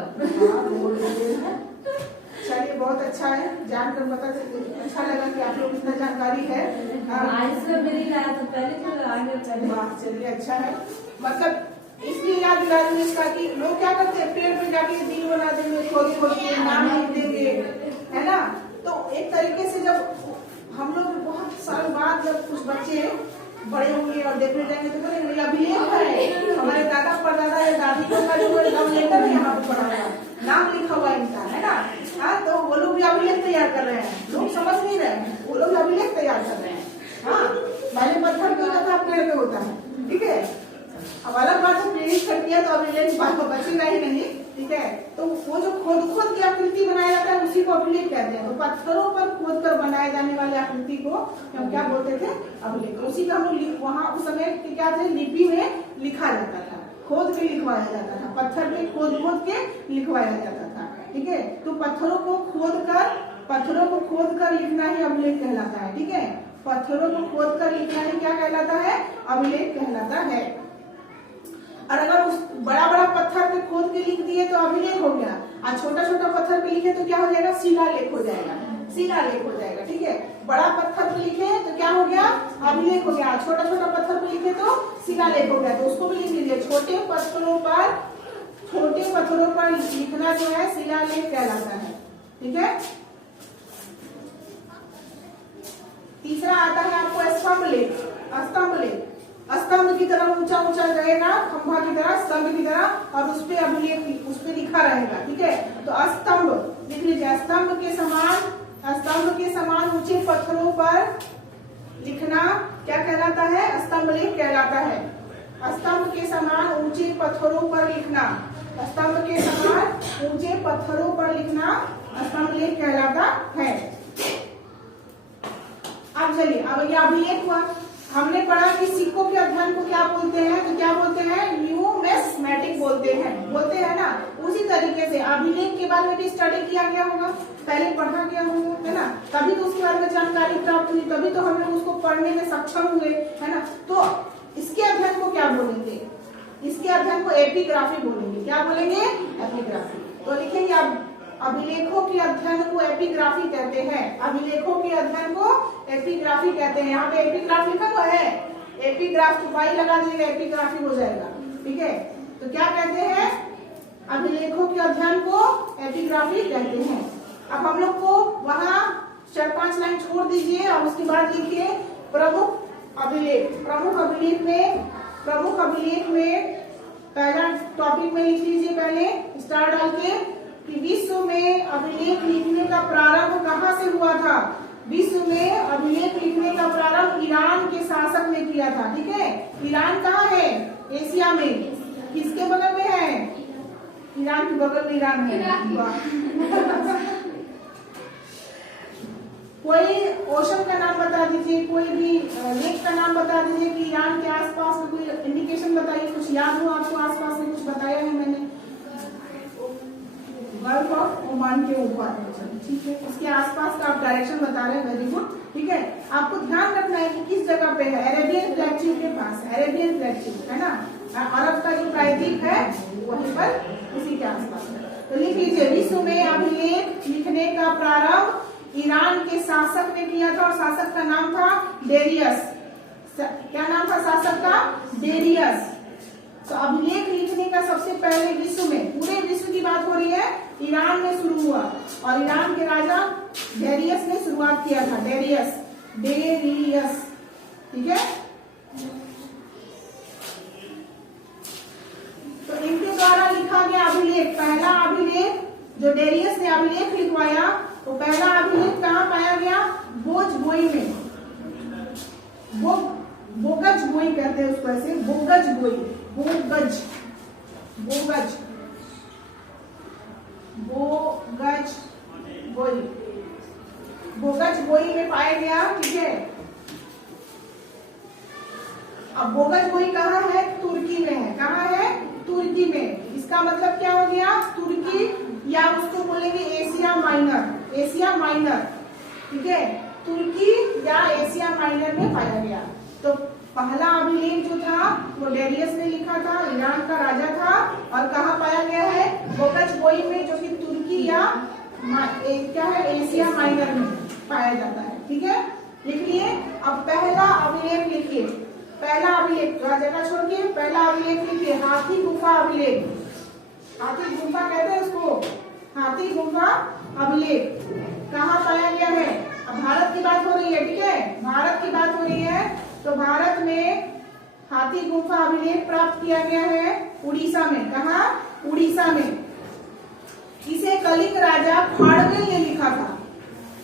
चलिए बहुत अच्छा है, जानकर पता अच्छा लगा कि आप लोग इतना जानकारी है। आज से मेरी लाया तो पहले तो आगे पहले। चलिए अच्छा है, मतलब इसलिए याद दिला दूंगी इसका कि लोग क्या करते हैं, पेड़ पे जाके दिल बना देंगे, खोद के नाम लिख देंगे, है ना। तो हम लोग बहुत साल बाद जब कुछ बच्चे बड़े होंगे और देखने जाएंगे तो बोलेंगे अभिलेख है, हमारे दादा परदादा या दादी का जो लव लेटर है यहाँ पे पढ़ा हुआ, नाम लिखा हुआ इनका, है ना। हाँ, तो वो लोग भी अभिलेख तैयार कर रहे हैं, लोग समझ नहीं रहे हैं, वो लोग अभिलेख तैयार कर रहे हैं। हाँ, पहले पत्थर पे होता था, पेड़ पे होता है, ठीक है। अब अलग बात है, पेड़ कर दिया तो अभिलेख बचेगा ही नहीं, ठीक है। तो वो जो खोद की आकृति बनाया जाता है उसी को अभिलेख कहते हैं। तो पत्थरों पर खोद कर बनाए जाने वाले आकृति को हम क्या बोलते थे? अभिलेख। उसी का हम लोग वहाँ उस समय क्या थे, लिपि में लिखा जाता था, खोद के लिखवाया जाता था, पत्थर पे खोद के लिखवाया जाता था, ठीक है। तो पत्थरों को खोद कर लिखना ही अभिलेख कहलाता है, ठीक है। पत्थरों को खोद कर लिखना ही क्या कहलाता है? अभिलेख कहलाता है। और अगर उस बड़ा पत्थर पे खोद के लिख दिए तो अभिलेख हो गया, और छोटा पत्थर पे लिखे तो क्या हो जाएगा? शिलालेख हो जाएगा, शिलालेख हो जाएगा, ठीक है। बड़ा पत्थर पे लिखे तो क्या हो गया? अभिलेख हो गया। छोटा पत्थर पे लिखे तो शिलालेख हो गया। तो उसको भी लिख लीजिए, छोटे पत्थरों पर लिखना जो है शिलालेख कहलाता है, ठीक है। तीसरा आता है आपको स्तंभ लेख। स्तंभ की तरह ऊंचा रहेगा, खंभा की तरह, स्तंभ की तरह, और उस पे अभिलेख उस पे लिखा रहेगा, ठीक है। तो स्तंभ लिख लीजिए, स्तंभ के समान ऊंचे पत्थरों पर लिखना क्या कहलाता है? स्तंभ लेख कहलाता है। स्तंभ के समान ऊंचे पत्थरों पर लिखना, स्तंभ के समान ऊंचे पत्थरों पर लिखना स्तंभ लेख कहलाता है। अब चलिए, अब ये अभिलेख हुआ। हमने पढ़ा कि सिक्कों के अध्ययन को क्या बोलते हैं? तो क्या बोलते हैं? न्यूमिस्मेटिक बोलते हैं ना। उसी तरीके से अभिलेख के बारे में भी स्टडी किया गया होगा, पहले पढ़ा गया होगा, है ना। तभी तो उसके बारे में जानकारी प्राप्त हुई, तभी तो हम लोग उसको पढ़ने में सक्षम हुए, है ना। तो इसके अध्ययन को क्या बोलेंगे? इसके अध्ययन को एपिग्राफी बोलेंगे। क्या बोलेंगे? एपिग्राफी। तो लिखेंगे अब अभिलेखों के अध्ययन को एपिग्राफी कहते हैं। अभिलेखों के अध्ययन को एपिग्राफी कहते हैं। यहाँ पे एपिग्राफ लिखा हुआ है, एपिग्राफ तो पाई लगा दीजिएगा, एपिग्राफी हो जाएगा, ठीक है। तो क्या कहते हैं? अभिलेखों के अध्ययन को एपिग्राफी कहते हैं। अब हम लोग को वहाँ 4-5 लाइन छोड़ दीजिए और उसके बाद लिखिए प्रमुख अभिलेख। प्रमुख अभिलेख में पहला टॉपिक में लिख लीजिए, पहले स्टार डाल के, कि विश्व में अभिलेख लिखने का प्रारंभ कहाँ से हुआ था? विश्व में अभिलेख लिखने का प्रारंभ ईरान के शासक ने किया था, ठीक है। ईरान कहाँ है? एशिया में। किसके बगल में है? ईरान के बगल में ईरान है। कोई ओशन का नाम बता दीजिए, कोई भी लेक का नाम बता दीजिए कि ईरान के आसपास में कोई इंडिकेशन बताइए, कुछ याद हो आपको? आसपास में कुछ बताया है मैंने? गल्फ ऑफ ओमान के ऊपर, ठीक है। इसके आसपास का आप डायरेक्शन बता रहे हैं, वेरी गुड, ठीक है। आपको ध्यान रखना है कि किस जगह पे है। अरेबियन प्लेट्यू के पास, अरेबियन प्लेट्यू, है ना, अरब का जो प्रायद्वीप है वहीं पर, उसी के आसपास है। तो लिख लीजिए, विश्व में अभिलेख लिखने का प्रारंभ ईरान के शासक ने किया था, और शासक का नाम था डेरियस। क्या नाम था शासक का? डेरियस। तो अभिलेख लिखने का सबसे पहले विश्व में, पूरे विश्व की बात हो रही है, ईरान में शुरू हुआ, और ईरान के राजा डेरियस ने शुरुआत किया था। डेरियस, ठीक है। तो इनके द्वारा लिखा गया अभिलेख, पहला अभिलेख जो डेरियस ने अभिलेख लिखवाया, तो पहला अभिलेख कहाँ पाया गया? बोगज में। बोगज गोई कहते हैं उसको, ऐसे बोगज गोई में पाया गया, ठीक है। अब बोगज गोई कहाँ है? तुर्की में है। कहाँ है? तुर्की में। इसका मतलब क्या हो गया? तुर्की, या उसको बोलेंगे एशिया माइनर, ठीक है। तुर्की या एशिया माइनर में पाया गया। तो पहला अभिलेख जो था वो डेरियस ने लिखा था, ईरान का राजा था, और कहाँ पाया गया है? बोगज गोई में, जो कि तुर्की या क्या है, एशिया माइनर में पाया जाता है, ठीक है। लिख लिए। अब पहला अभिलेख लिखिए, पहला अभिलेख, जगह छोड़िए, पहला अभिलेख लिखिए, हाथी गुफा अभिलेख। हाथी गुफा कहते हैं उसको, हाथी गुफा अभिलेख। कहाँ पाया गया है? अब भारत की बात हो रही है, ठीक है, भारत की बात हो रही है। तो भारत में हाथी गुफा अभिलेख प्राप्त किया गया है उड़ीसा में। कहा? उड़ीसा में। इसे कलिंग राजा खाड़वेल ने लिखा था।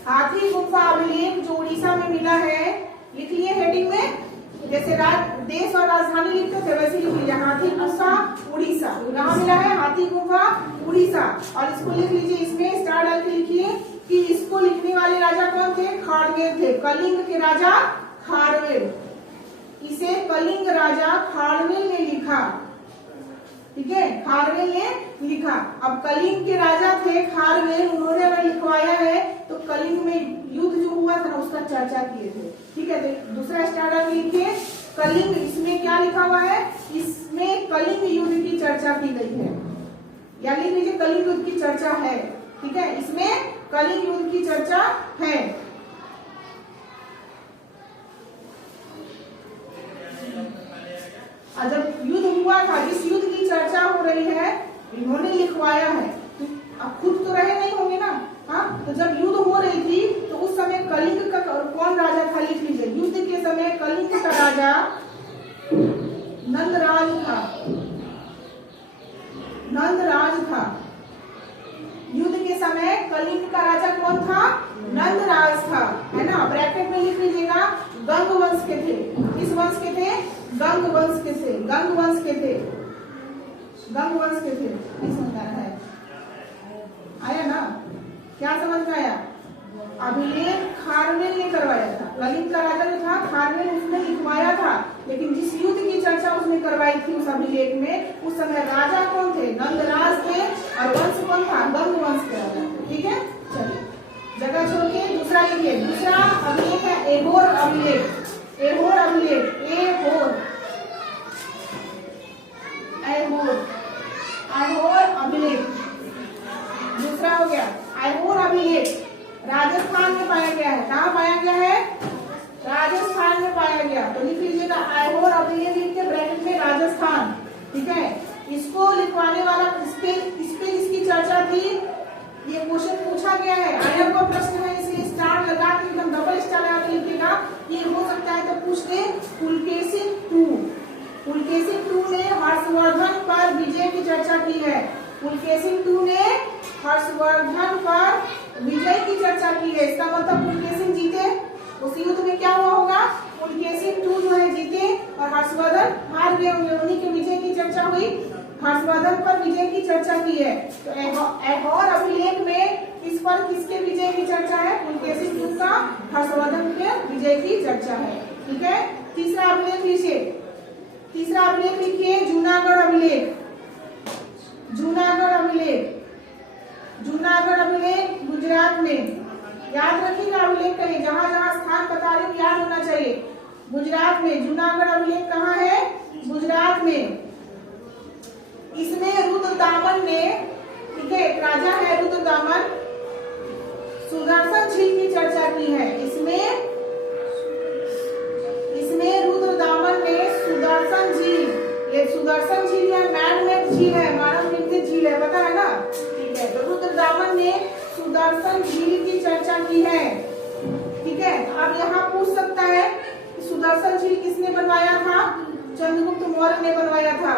हाथी गुफा अभिलेख जो उड़ीसा में मिला है, लिख लिए हेडिंग में, जैसे देश और राजधानी लिखते थे वैसे लिख लीजिए, हाथी गुफा उड़ीसा। कहाँ मिला है? हाथी गुफा उड़ीसा। और इसको लिख लीजिए, इसमें स्टार डाल के लिखिए कि इसको लिखने वाले राजा कौन थे? खाड़वेल थे, कलिंग के राजा खाड़वेल। इसे कलिंग राजा खाड़वेल ने लिखा, ठीक है, खाड़वेल ने लिखा। अब कलिंग के राजा थे खाड़वेल, उन्होंने अगर लिखवाया है तो कलिंग में युद्ध जो हुआ था उसका चर्चा किए थे, ठीक है। तो दूसरा स्टार लिखिए कलिंग, इसमें क्या लिखा हुआ है? इसमें कलिंग युद्ध की चर्चा की गई है, या लिख लीजिए कलिंग युद्ध की चर्चा है, ठीक है, इसमें कलिंग युद्ध की चर्चा है। और जब युद्ध हुआ था, जिस युद्ध की चर्चा हो रही है, इन्होंने लिखवाया है, तो अब खुद तो रहे नहीं होंगे ना, हाँ। तो जब युद्ध हो रही थी तो उस समय कलिंग का कौन राजा था? लिख लीजिए, युद्ध के समय कलिंग का राजा नंदराज था, नंदराज था। युद्ध के समय कलिंग का राजा कौन था? नंदराज था, है ना। ब्रैकेट में लिख लीजिएगा, गंग वंश के थे। किस वंश के थे? गंग वंश के थे, गंग वंश के थे, गंग वंश के थे। नहीं समझ आ रहा है? आया ना? क्या समझ में आया? अभिलेख खाड़वेल ने करवाया था, कलिंग का राजा जो था खाड़वेल, उसने लिखवाया था। लेकिन जिस युद्ध की चर्चा उसने करवाई थी उस अभिलेख में, उस समय राजा कौन थे? नंदराज थे। और वंश कौन था? गंग वंश का राजा, ठीक है। चलिए जगह छोड़ के दूसरा लिखिए। दूसरा अभिलेख है एहोर अभिलेख, एहोर अभिलेख, एहोर, एहोर, एहोर अभिलेख। दूसरा हो गया एहोर अभिलेख, राजस्थान में पाया गया है। कहाँ पाया गया है? राजस्थान में पाया गया। तो लिख लीजिएगा एहोर अभिलेख, लिख के ब्रैकेट में राजस्थान, ठीक है। इसको लिखवाने वाला, इस पे इसकी चर्चा थी, ये क्वेश्चन पूछा गया है, आया हुआ प्रश्न है, इसलिए स्टार लगा के एकदम डबल स्टार लगा के लिखिएगा। ये हो सकता है तो पूछ ले। पुलकेशिन II ने हर्षवर्धन पर विजय की चर्चा की है। पुलकेशिन II ने हर्षवर्धन पर विजय की चर्चा की है। इसका मतलब पुलकेशिन जीते, उस युद्ध में क्या हुआ होगा? पुलकेशिन II जो है जीते और हर्षवर्धन हार गए होंगे, उन्हीं के विजय की चर्चा हुई, हर्षवर्धन पर विजय की चर्चा की है। तो एहोर अभिलेख में इस पर किसके विजय की चर्चा है? पुलकेशिन II का हर्षवर्धन के विजय की चर्चा है, ठीक है। तीसरा अभिलेख लिखिए, तीसरा अभिलेख लिखिए जूनागढ़ अभिलेख, जूनागढ़ अभिलेख, जूनागढ़ अभिलेख गुजरात में। याद रखिएगा अभिलेख कहीं, जहां जहां स्थान बता रही याद होना चाहिए। गुजरात में जूनागढ़ अभिलेख कहाँ है? गुजरात में। इसमें रुद्रदामन ने, ठीक है, एक राजा है रुद्रदामन, सुदर्शन झील की चर्चा की है। इसमें रुद्रदामन ने सुदर्शन झील, ये सुदर्शन झील है मैन-मेड झील है, मानव निर्मित झील है, पता है ना, ठीक है। तो रुद्रदामन ने सुदर्शन झील की चर्चा की है, ठीक है। अब यहाँ पूछ सकता है सुदर्शन झील किसने बनवाया था? चंद्रगुप्त मौर्य ने बनवाया था।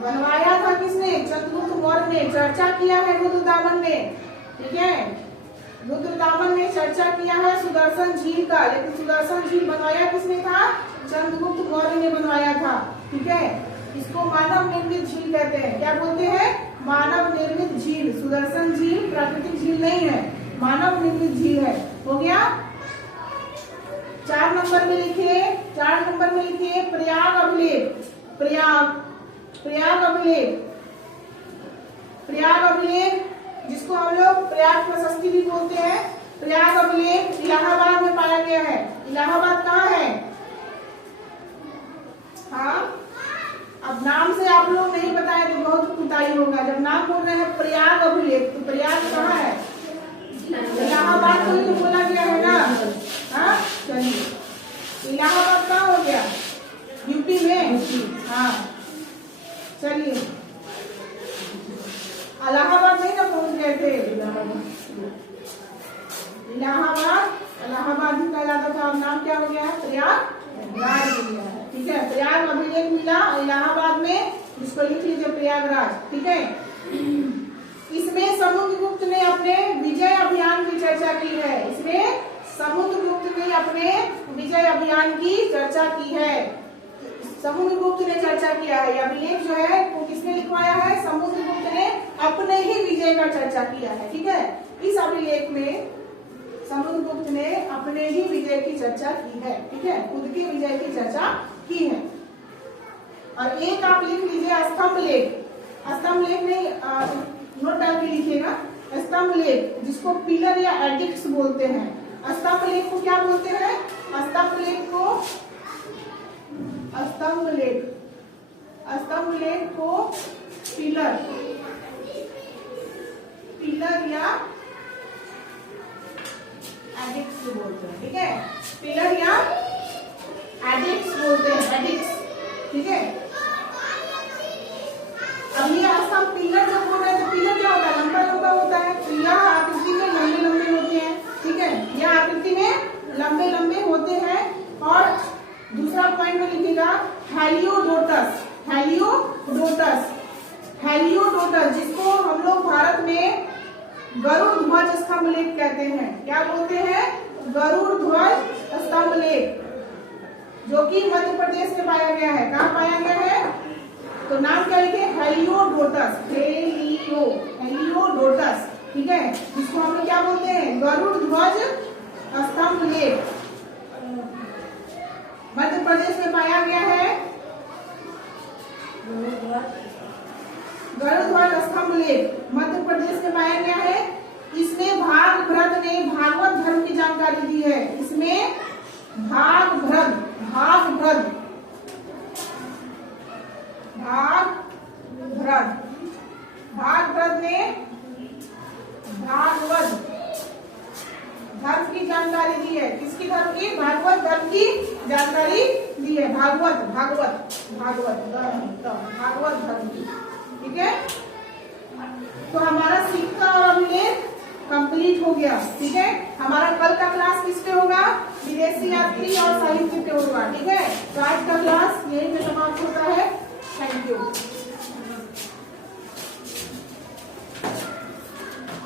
बनवाया था किसने? चंद्रगुप्त मौर्य ने। चर्चा किया है रुद्रदामन ने, ठीक है। रुद्रदामन ने चर्चा किया है सुदर्शन झील का, लेकिन सुदर्शन झील बनवाया किसने था? चंद्रगुप्त मौर्य ने बनवाया था, ठीक है। इसको मानव निर्मित झील कहते हैं। क्या बोलते हैं? मानव निर्मित झील। सुदर्शन झील प्राकृतिक झील नहीं है, मानव निर्मित झील है। हो गया। 4 नंबर में लिखिए, 4 नंबर में लिखिए प्रयाग अभिलेख, प्रयाग अभिलेख, प्रयाग अभिलेख, जिसको हम लोग प्रयाग प्रशस्ति भी बोलते हैं। प्रयाग अभिलेख इलाहाबाद में पाया गया है। इलाहाबाद कहाँ है? हाँ, अब नाम से आप लोग नहीं बताए तो बहुत कुटाई होगा। जब नाम बोल रहे हैं प्रयाग अभिलेख, तो प्रयाग कहाँ है? इलाहाबाद को ही तो बोला गया है ना। हाँ, चलिए इलाहाबाद कहाँ हो गया? यूपी में। हाँ, चलिए इलाहाबाद नहीं ना पहुंच गए थे। इलाहाबाद ही कहलाता था, अब नाम क्या हो गया है, प्रयागराज हो गया है। ठीक है, प्रयाग अभिलेख मिला इलाहाबाद में, जिसको लिख लीजिए प्रयागराज। ठीक है, इसमें समुद्रगुप्त ने अपने विजय अभियान की चर्चा की है। इसमें समुद्रगुप्त ने अपने विजय अभियान की चर्चा की है। समुद्रगुप्त ने चर्चा किया है। यह अभिलेख जो है वो किसने लिखवाया है, समुद्रगुप्त ने अपने ही विजय का चर्चा किया है। ठीक है, इस अभिलेख में समुद्रगुप्त ने अपने ही विजय की चर्चा की है। ठीक है, खुद के विजय की चर्चा की है। और एक आप लिख लीजिए स्तंभ लेख। स्तंभ लेख नहीं, नोट डाल के लिखिएगा, स्तंभ लेख, जिसको पिलर या एडिक्ट्स बोलते हैं। स्तंभ लेख को क्या बोलते हैं, स्तंभ लेख को पिलर या एडिक्ट्स बोलते हैं। ठीक है, पिलर या एडिक्ट्स बोलते हैं, एडिक्ट्स। ठीक है, अब ये स्तंभ पिलर जब बोल रहे हैं तो पिलर क्या होता है, लंबा लंबा होता है, तो यह आकृति में लंबे लंबे होते हैं। ठीक है, यह आकृति में लंबे लंबे होते हैं। और दूसरा पॉइंट में लिखिएगा हेलियोडोटस। हेलियोडोटस, जिसको हम लोग भारत में गरुड़ ध्वज स्तंभ लेख कहते हैं। क्या बोलते हैं, गरुड़ ध्वज स्तंभ लेख, जो कि मध्य प्रदेश में पाया गया है। कहाँ पाया गया है, तो नाम क्या लिखे, हेलियोडोटस। हेलियोडोटस। ठीक है, जिसको हम लोग क्या बोलते हैं, गरुड़ ध्वज स्तंभ लेख, मध्य प्रदेश में पाया गया है। गरुड़ ध्वज स्तंभ लेख मध्य प्रदेश में पाया गया है। इसमें भागभद्र ने भागवत धर्म की जानकारी दी है। इसमें भागभद्र ने भागवत धर्म की जानकारी दी है। किसकी धर्म की, भागवत धर्म की जानकारी दी है। भागवत धर्म की। ठीक है, तो हमारा सिक्का और अभिलेख कंप्लीट हो गया। ठीक है, हमारा कल का क्लास किस पे होगा, विदेशी यात्री और साहित्य पे होगा। ठीक है, तो आज का क्लास यही पे समाप्त होता है। Thank you.